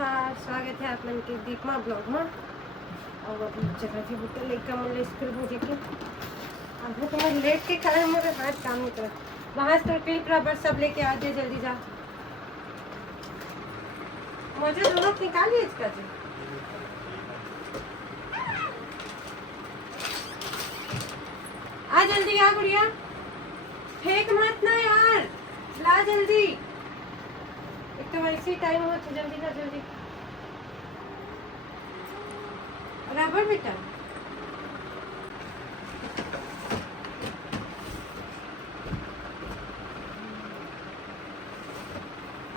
स्वागत है आप मन के दीपमा ब्लॉग में। और अभी जगह की बुट्टे लेकर मुझे स्कूल भेजे के अब तुम्हारे लेट के कारण मेरे हाथ काम नहीं कर वहाँ से क्लिप रबर सब लेके आ जाए जल्दी जा मुझे दोनों निकालिए इसका जी। आ जल्दी आ गुड़िया फेंक मत ना यार ला जल्दी एक तो वैसे ही टाइम हो तो जल्दी ना जल्दी रबर बेटा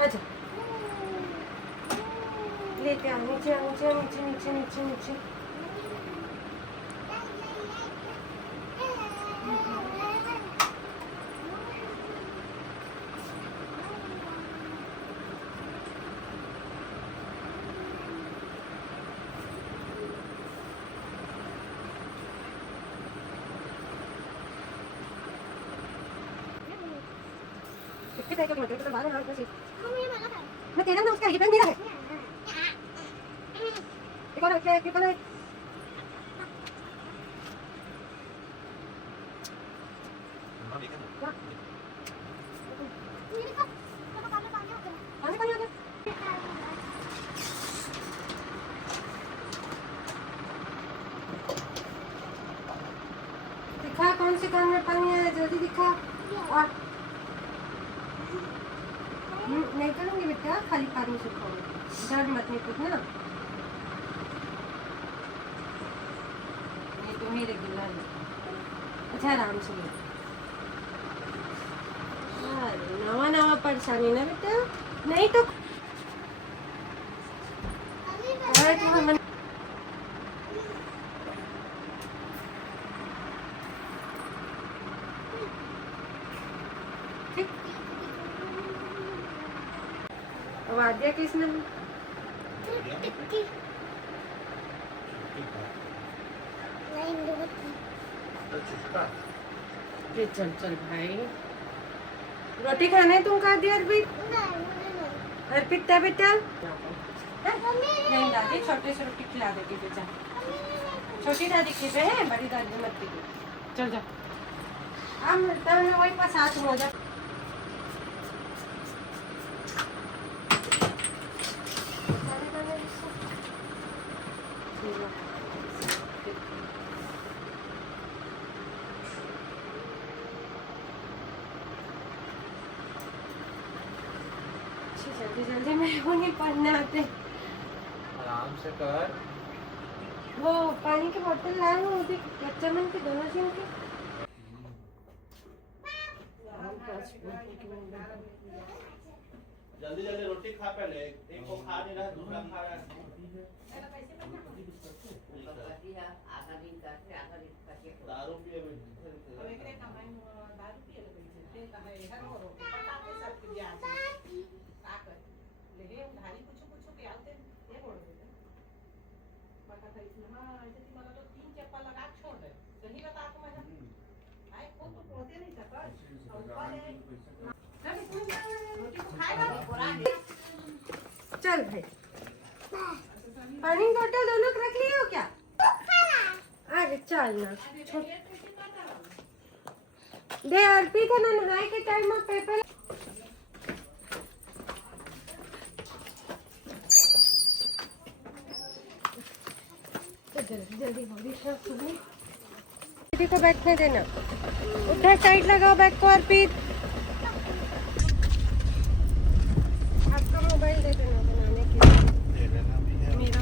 अच्छा लेते आ नीचे नीचे नीचे नीचे नीचे नीचे कितने टाइम के मतलब बाहर हां बस मैं तेरा ना उसका ये पेन मेरा है एक और क्या कितना है दिखा कौन से कान में पानी है जल्दी दिखा और नहीं करूँगी बेटा खाली पानी से खाओ डर मत नहीं कुछ ना ये तो मेरे गिला है अच्छा आराम से नवा नवा परेशानी ना बेटा नहीं तो वाद्या किसने चल चल भाई रोटी खाने तुम खा दिया अर्पित अर्पित क्या बेटा नहीं दादी छोटे से रोटी खिला देगी बेटा छोटी दादी खिले है बड़ी दादी मत खिले चल जा हम वही पास हाथ हो जा जल्दी जल्दी मैं वो नहीं पढ़ने आते आराम से कर वो पानी की बोतल लाए हो उसी कच्चा मन के दोनों सिम के जल्दी जल्दी रोटी खा पहले एक को खा नहीं रहा दूसरा खा रहा है दारू पिए चल भाई पानी बोतल दोनों रख लिए हो क्या आगे चल ना दे अर्पित है ना नहाए के टाइम में पेपर जल्दी जल्दी दीदी को बैठने देना उधर साइड लगाओ बैग को अर्पित आपका मोबाइल दे देना बनाने के लिए मेरा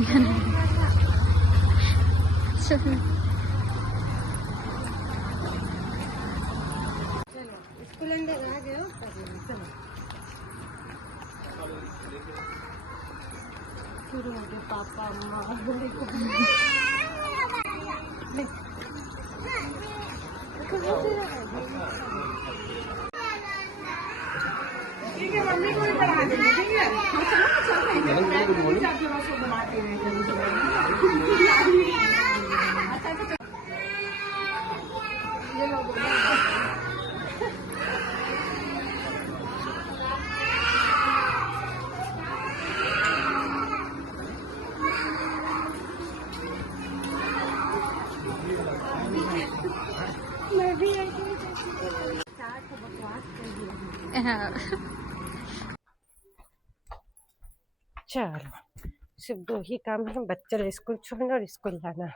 चलो स्कूल अंदर आ गए हो, चलो शुरू हो गए पापा अम्मा। ठीक है, मम्मी को भी पढ़ा देंगे, ठीक है। मैं भी चलो सिर्फ 2 ही काम है, बच्चे स्कूल छोड़ना और स्कूल लाना।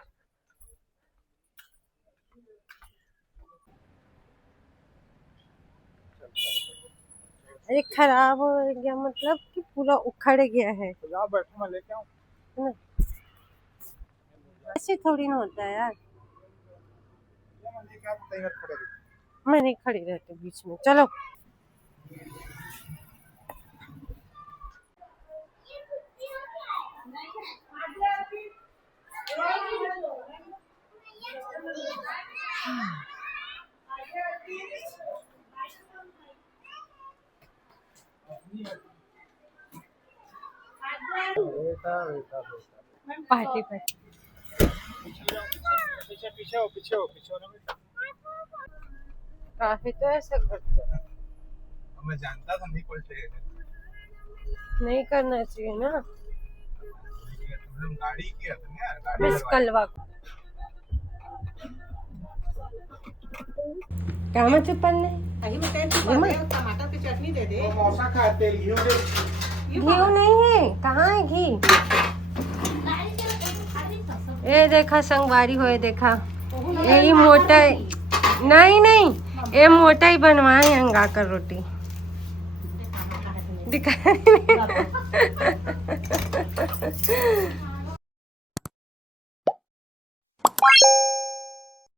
अरे खराब हो गया मतलब कि पूरा उखड़ गया है। बैठो, मैं लेके आऊं। ऐसे थोड़ी ना होता है यार। मैं नहीं खड़ी रहती बीच में, चलो। पार्टी पार्टी पीछे हो काफी तो ऐसा करते हैं। मैं जानता था नहीं पलटे, नहीं करना चाहिए ना। तुमने गाड़ी किया था ना यार, बस कलवा क्या मतलब पन्ने टमाटर की चटनी दे दे। मौसा खाते घी नहीं है, कहाँ है घी? ये देखा संगवारी होए, देखा यही मोटा नहीं ये मोटा ही बनवाए अंगा कर रोटी दिखा